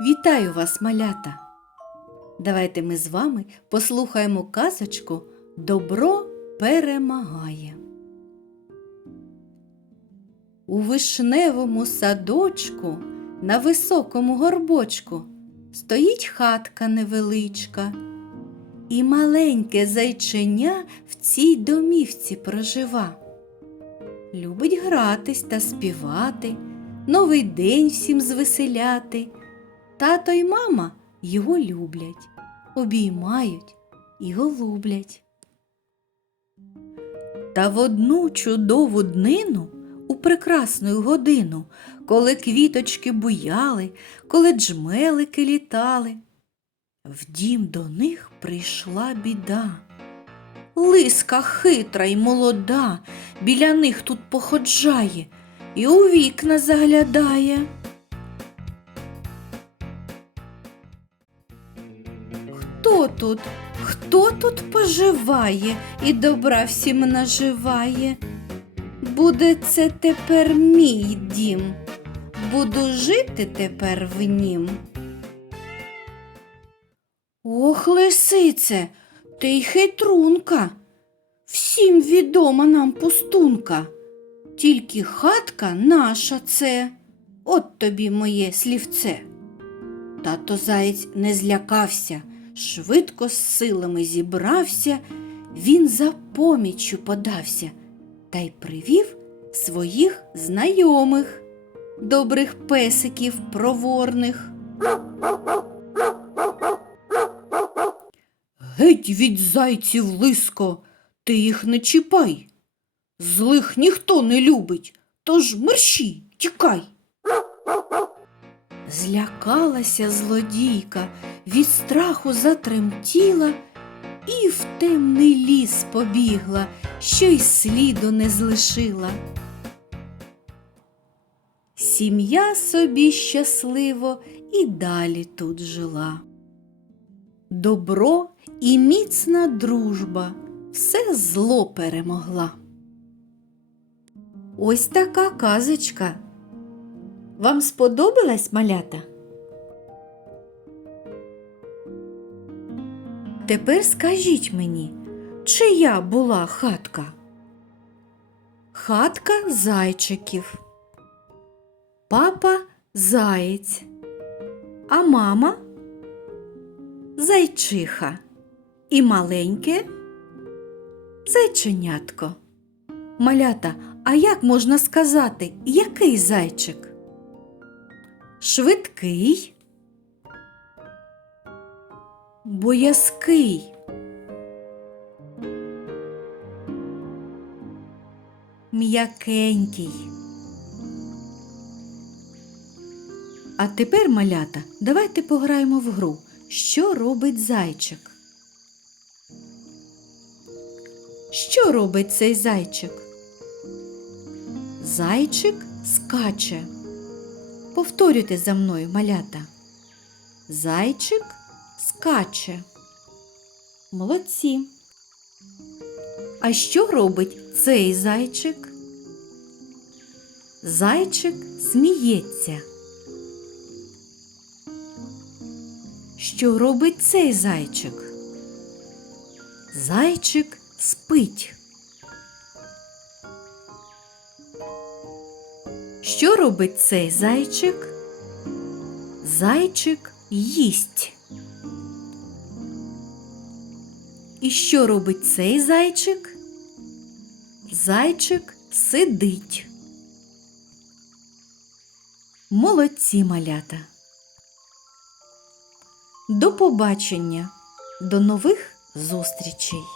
Вітаю вас, малята! Давайте ми з вами послухаємо казочку Добро перемагає. У вишневому садочку на високому горбочку стоїть хатка невеличка, і маленьке зайченя в цій домівці прожива. Любить гратись та співати, новий день всім звеселяти. Тато й мама його люблять, обіймають і голублять. Та в одну чудову днину, у прекрасну годину, коли квіточки буяли, коли джмелики літали, в дім до них прийшла біда. Лиска хитра й молода, біля них тут походжає і у вікна заглядає. Хто тут? Хто тут поживає і добра всім наживає? Буде це тепер мій дім, буду жити тепер в нім. Ох, лисице, ти й хитрунка. Всім відома нам пустунка. Тільки хатка наша це, от тобі моє слівце. Тато заєць не злякався, швидко з силами зібрався, він за поміччю подався та й привів своїх знайомих, добрих песиків проворних. Геть від зайців лиско, ти їх не чіпай. Злих ніхто не любить, тож мерщій, тікай. Злякалася злодійка, від страху затремтіла і в темний ліс побігла, що й сліду не злишила. Сім'я собі щасливо і далі тут жила. Добро і міцна дружба все зло перемогла. Ось така казочка. Вам сподобалась малята? Тепер скажіть мені, чия була хатка? Хатка зайчиків. Папа заєць, а мама зайчиха і маленьке зайченятко. Малята, а як можна сказати, який зайчик? Швидкий, боязкий. М'якенький. А тепер, малята, давайте пограємо в гру. Що робить зайчик? Що робить цей зайчик? Зайчик скаче. Повторюйте за мною, малята. Зайчик скаче. Молодці. А що робить цей зайчик? Зайчик сміється. Що робить цей зайчик? Зайчик спить. Що робить цей зайчик? Зайчик їсть. І що робить цей зайчик? Зайчик сидить. Молодці малята. До побачення, до нових зустрічей!